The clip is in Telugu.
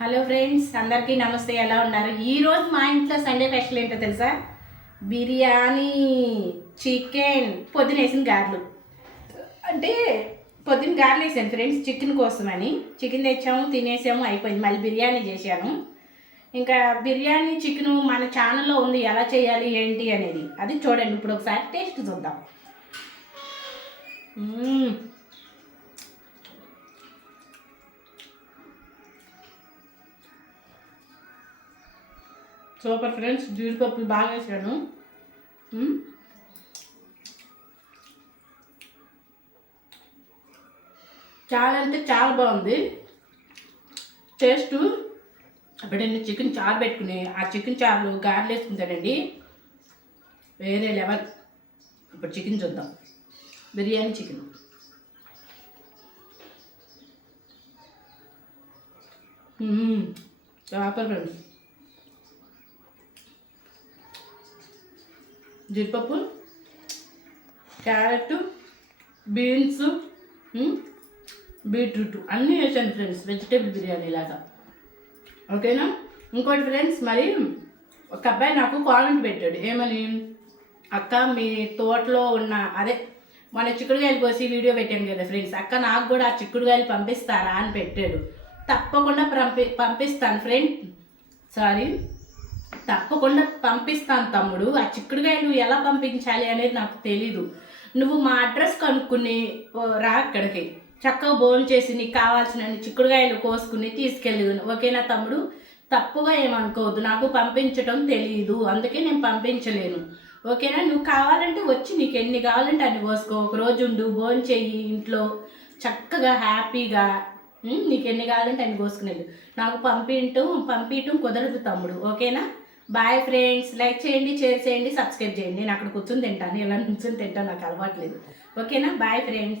హలో ఫ్రెండ్స్, అందరికీ నమస్తే. ఎలా ఉన్నారు? ఈరోజు మా ఇంట్లో సండే స్పెషల్ ఏంటో తెలుసా? బిర్యానీ, చికెన్, పొద్దున వేసిన గారెలు. అంటే పొద్దున గారెలు వేసాను ఫ్రెండ్స్, చికెన్ కోసమని. చికెన్ తెచ్చాము, తినేసాము, అయిపోయింది. మళ్ళీ బిర్యానీ చేశాను. ఇంకా బిర్యానీ చికెన్ మన ఛానల్లో ఉంది, ఎలా చేయాలి ఏంటి అనేది. అది చూడండి. ఇప్పుడు ఒకసారి టేస్ట్ చూద్దాం. సూపర్ ఫ్రెండ్స్, జీడిపప్పులు బాగా వేసాను. చాలా అంటే చాలా బాగుంది టేస్ట్. అప్పుడండి చికెన్ చారు పెట్టుకుని ఆ చికెన్ చారులో గారెలు వేసుకుంటానండి, వేరే లెవెల్. ఇప్పుడు చికెన్ చూద్దాం. Biryani chicken super friends. జీడిపప్పు, క్యారెట్, బీన్స్, బీట్రూట్ అన్నీ వేసాను ఫ్రెండ్స్, వెజిటేబుల్ బిర్యానీ లాగా. ఓకేనా? ఇంకోటి ఫ్రెండ్స్, మరి ఒక అబ్బాయి నాకు కామెంట్ పెట్టాడు. ఏమని? అక్క, మీ తోటలో ఉన్న అదే మన చిక్కుడుకాయలు కోసి వీడియో పెట్టాను కదా ఫ్రెండ్స్, అక్క నాకు కూడా ఆ చిక్కుడుకాయలు పంపిస్తారా అని పెట్టాడు. తప్పకుండా పంపిస్తాను ఫ్రెండ్. సారీ, తప్పకుండా పంపిస్తాను తమ్ముడు. ఆ చిక్కుడుకాయలు ఎలా పంపించాలి అనేది నాకు తెలీదు. నువ్వు మా అడ్రస్ కనుక్కుని రా, అక్కడికి చక్కగా భోజనం చేసి నీకు కావాల్సిన చిక్కుడుకాయలు కోసుకుని తీసుకెళ్ళి. ఓకేనా తమ్ముడు? తప్పుగా ఏమనుకోవద్దు, నాకు పంపించటం తెలియదు, అందుకే నేను పంపించలేను. ఓకేనా? నువ్వు కావాలంటే వచ్చి నీకు ఎన్ని కావాలంటే అన్ని కోసుకో. ఒకరోజు ఉండు, భోజనం చెయ్యి ఇంట్లో చక్కగా హ్యాపీగా. నీకు ఎన్ని కావాలంటే అన్ని కోసుకునేది. నాకు పంపించటం కుదరదు తమ్ముడు. ఓకేనా? Bye friends. లైక్ చేయండి, షేర్ చేయండి, సబ్స్క్రైబ్ చేయండి. నేను అక్కడ కూర్చొని తింటాను, ఇలా కూర్చొని తింటాను, నాకు అలవాట్లేదు. ఓకేనా? Bye friends.